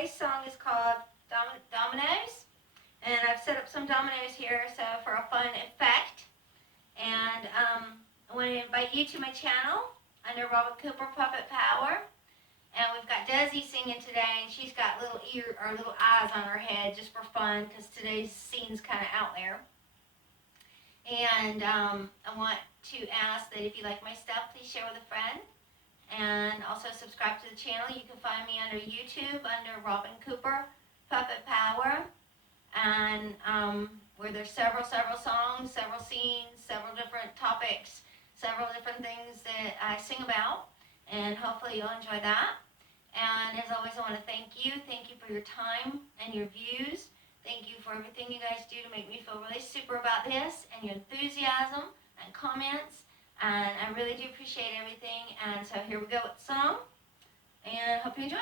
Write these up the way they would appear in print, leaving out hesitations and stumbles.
today's song is called Dominoes. And I've set up some dominoes here so for a fun effect. And I want to invite you to my channel under Robin Cooper Puppet Power. And we've got Desi singing today, and she's got little little eyes on her head just for fun because today's scene's kind of out there. And I want to ask that if you like my stuff, please share with a friend. And also subscribe to the channel. You can find me under YouTube under Robin Cooper Puppet Power. And where there's several songs, several scenes, several different topics, several different things that I sing about. And hopefully you'll enjoy that. And as always, I want to thank you. Thank you for your time and your views. Thank you for everything you guys do to make me feel really super about this, and your enthusiasm and comments. And I really do appreciate everything. And so here we go with the song. And hope you enjoy.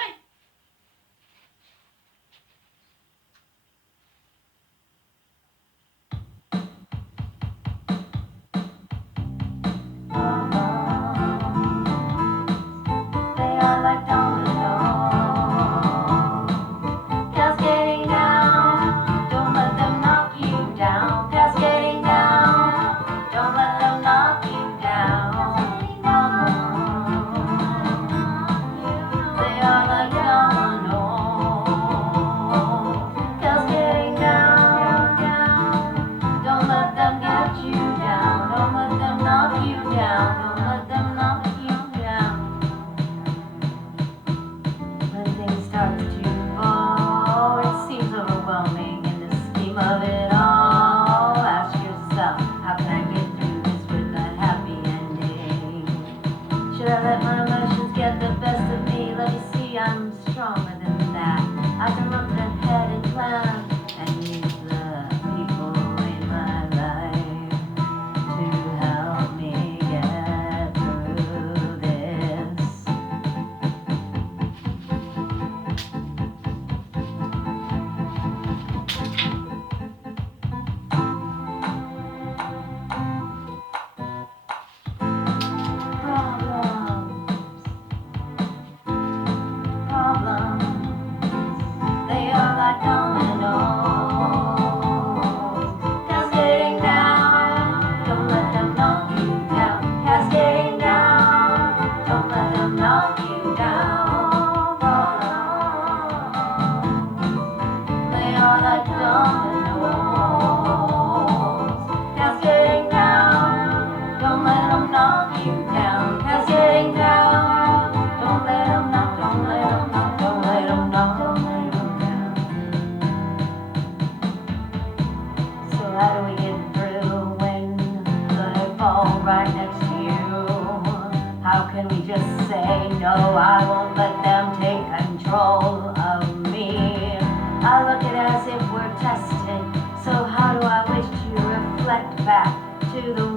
Let my emotions get the best of me. Let me see I'm stronger than that. I can look ahead and plan and use the people in my life to help me get through this. How can we just say no? I won't let them take control of me. I look at it as if we're tested. So how do I wish to reflect back to the